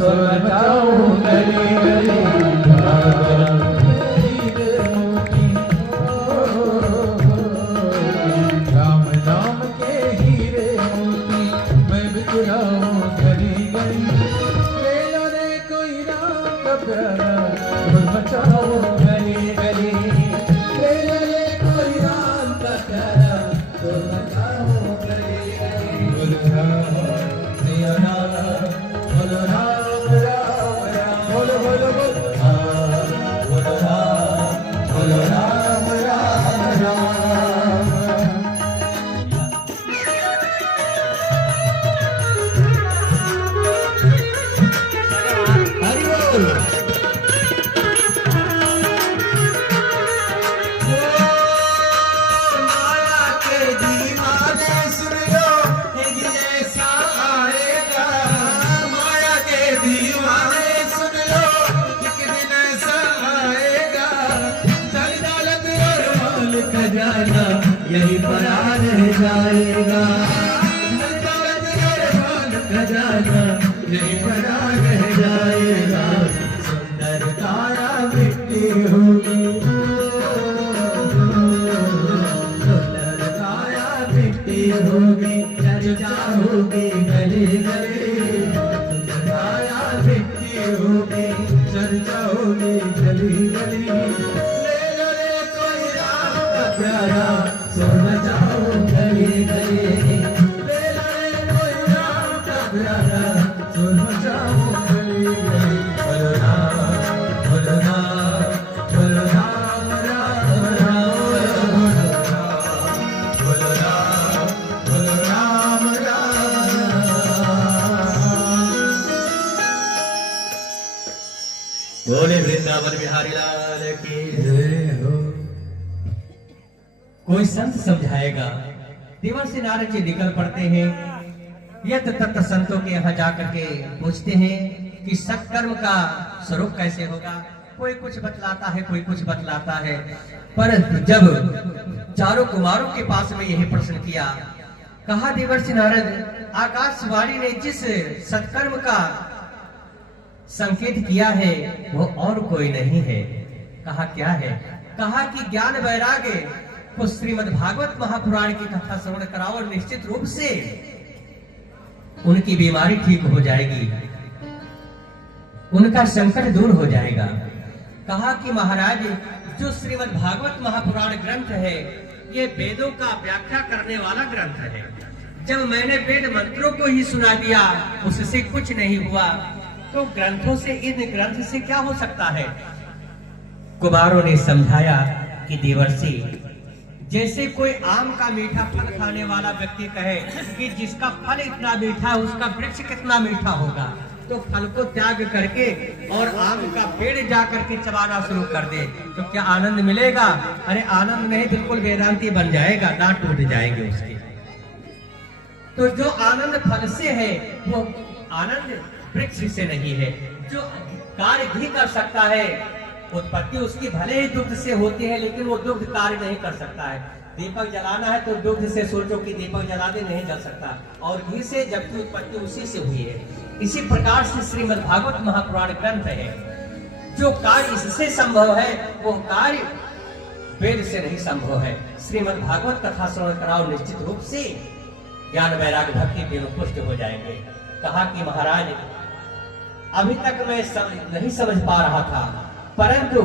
सुर मचाओ गली गली हीरे मोती राम नाम के हीरे मोती मैं बिखराऊं गली गली ले लो रे कोई राम का प्यारा सुर मचाओ गली गली ले लो रे कोई राम का प्यारा सुर मचाओ गली गली बोल राम सिया राम बोल राम राम राम बोल बोल बोल बोल राम राम राम हरि बोल माया के दीवाने सुन लो एक जैसा आएगा माया के दीवाने सुन लो एक दिन ऐसा आएगा धन दौलत और माल खजाना यही पड़ा रह जाएगा धन दौलत और माल खजाना यही पड़ा रह जाएगा सुंदर काया मिट्टी होगी सुंदर काया मिट्टी होगी चर्चा होगी गली गली सुंदर काया मिट्टी होगी चर्चा होगी गली गली ले लो रे कोई राम का प्यारा सोना चाहो गली गली ले लो रे कोई राम का प्यारा सोना चाहो गली गली बोलो राम बोलो राम बोलो राम राम राम बोलो राम बोलो राम राम बोले वृंदावन बिहारी लाल की जय हो कोई संत समझाएगा। देवर्षि नारद जी निकल पड़ते हैं। यत तत् संतों के यहाँ जाकर के पूछते हैं कि सत्कर्म का स्वरूप कैसे होगा। कोई कुछ बतलाता है, कोई कुछ बतलाता है, पर जब चारों कुमारों के पास में यही प्रश्न किया, कहा देवर्षि नारद आकाशवाणी ने जिस सत्कर्म का संकेत किया है वो और कोई नहीं है। कहा क्या है? कहा कि ज्ञान वैराग्य को श्रीमद् भागवत महापुराण की कथा श्रवण कराओ और निश्चित रूप से उनकी बीमारी ठीक हो जाएगी, उनका संकट दूर हो जाएगा। कहा कि महाराज जो श्रीमद् भागवत महापुराण ग्रंथ है ये वेदों का व्याख्या करने वाला ग्रंथ है। जब मैंने वेद मंत्रों को ही सुना दिया उससे कुछ नहीं हुआ, तो ग्रंथों से इन ग्रंथ से क्या हो सकता है। कुमारों ने समझाया कि देवर्षि जैसे कोई आम का मीठा फल खाने वाला व्यक्ति कहे कि जिसका फल इतना मीठा है उसका वृक्ष कितना मीठा होगा, तो फल को त्याग करके और आम का पेड़ जा करके चबाना शुरू कर दे तो क्या आनंद मिलेगा? अरे आनंद नहीं, बिल्कुल वेदांती बन जाएगा, दांत टूट जाएंगे उसके। तो जो आनंद फल से है वो आनंद वृक्ष से नहीं है। जो कार्य भी कर सकता है, उत्पत्ति उसकी भले ही दुग्ध से होती है लेकिन वो दुग्ध कार्य नहीं कर सकता है। दीपक जलाना है तो दुग्ध से सोचो कि दीपक जला दे, नहीं जल सकता, और घी से, जबकि उत्पत्ति उसी से हुई है। इसी प्रकार से श्रीमद् भागवत महापुराण ग्रंथ है, जो कार्य इससे संभव है वो कार्य वेद से नहीं संभव है। श्रीमद् भागवत कथा श्रवण कराओ, निश्चित रूप से ज्ञान वैराग्य भक्ति तीनों पुष्ट हो जाएंगे। कहा कि महाराज अभी तक मैं नहीं समझ पा रहा था, परंतु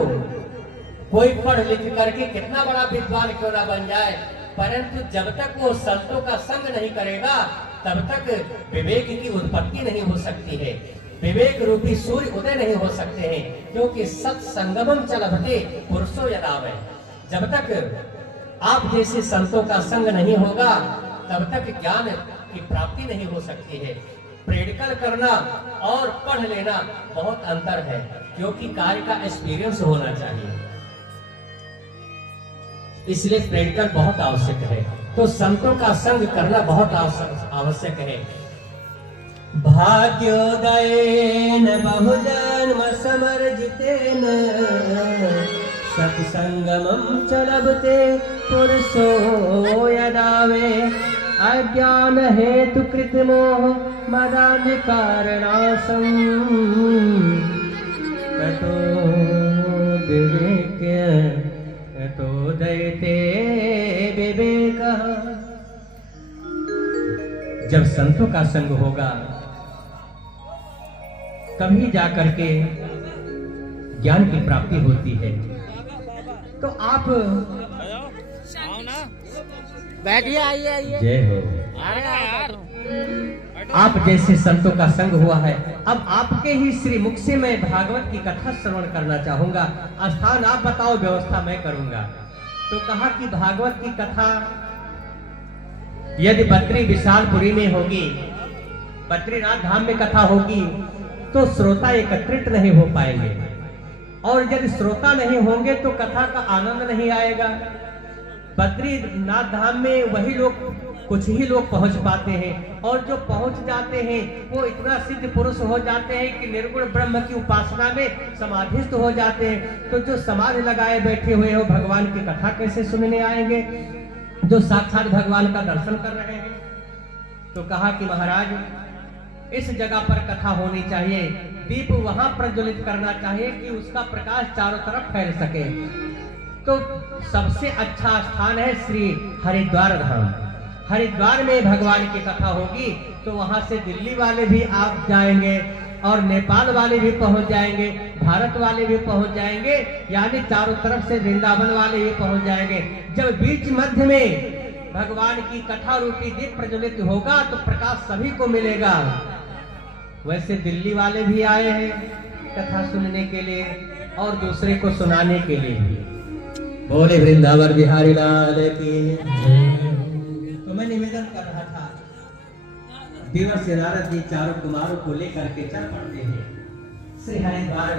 कोई पढ़ लिख करके कितना बड़ा विद्वान क्यों ना बन जाए, परंतु जब तक वो संतों का संग नहीं करेगा तब तक विवेक की उत्पत्ति नहीं हो सकती है, विवेक रूपी सूर्य उदय नहीं हो सकते हैं। क्योंकि सत्संगमम चलते पुरुषो यदावे, जब तक आप जैसे संतों का संग नहीं होगा तब तक ज्ञान की प्राप्ति नहीं हो सकती है। प्रैक्टिकल करना और पढ़ लेना बहुत अंतर है, क्योंकि कार्य का एक्सपीरियंस होना चाहिए, इसलिए प्रैक्टिकल बहुत आवश्यक है। तो संतों का संग करना बहुत आवश्यक है। भाग्योदयेन बहुजन्म समर्जितेन सत्संगमं च लभते पुरुषो यदावे अज्ञान हेतु कृत मोह मदान्धकारनाशम ततो विवेक तो दैते विवेक। जब संतों का संग होगा तभी जाकर के ज्ञान की प्राप्ति होती है। तो आप बैठिए, आइए आइए। जय हो। अरे यार, आप जैसे संतों का संग हुआ है, अब आपके ही श्री मुख से मैं भागवत की कथा श्रवण करना चाहूंगा। स्थान आप बताओ, व्यवस्था मैं करूंगा। तो कहा कि भागवत की कथा यदि बद्री विशालपुरी में होगी, बद्रीनाथ धाम में कथा होगी, तो श्रोता एकत्रित नहीं हो पाएंगे, और यदि श्रोता नहीं होंगे तो कथा का आनंद नहीं आएगा। बद्रीनाथ धाम में वही लोग, कुछ ही लोग पहुंच पाते हैं, और जो पहुंच जाते हैं वो इतना सिद्ध पुरुष हो जाते हैं कि निर्गुण ब्रह्म की उपासना में समाधिस्थ हो जाते हैं। तो जो समाधि लगाए बैठे हुए हो, भगवान की कथा कैसे सुनने आएंगे, जो साक्षात भगवान का दर्शन कर रहे हैं। तो कहा कि महाराज इस जगह पर कथा होनी चाहिए, दीप वहां प्रज्वलित करना चाहिए कि उसका प्रकाश चारों तरफ फैल सके। तो सबसे अच्छा स्थान है श्री हरिद्वार धाम। हरिद्वार में भगवान की कथा होगी, तो वहां से दिल्ली वाले भी आप जाएंगे, और नेपाल वाले भी पहुंच जाएंगे, भारत वाले भी पहुंच जाएंगे, यानी चारों तरफ से वृंदावन वाले भी पहुंच जाएंगे। जब बीच मध्य में भगवान की कथा रूपी दीप प्रज्वलित होगा तो प्रकाश सभी को मिलेगा। वैसे दिल्ली वाले भी आए हैं कथा सुनने के लिए, और दूसरे को सुनाने के लिए भी। बोले वृंदावन बिहारी लाल की। तो मैं निवेदन कर रहा था, देवर्षि नारद जी चारों कुमारों को लेकर के चल पड़ते हैं श्री हरिद्वार।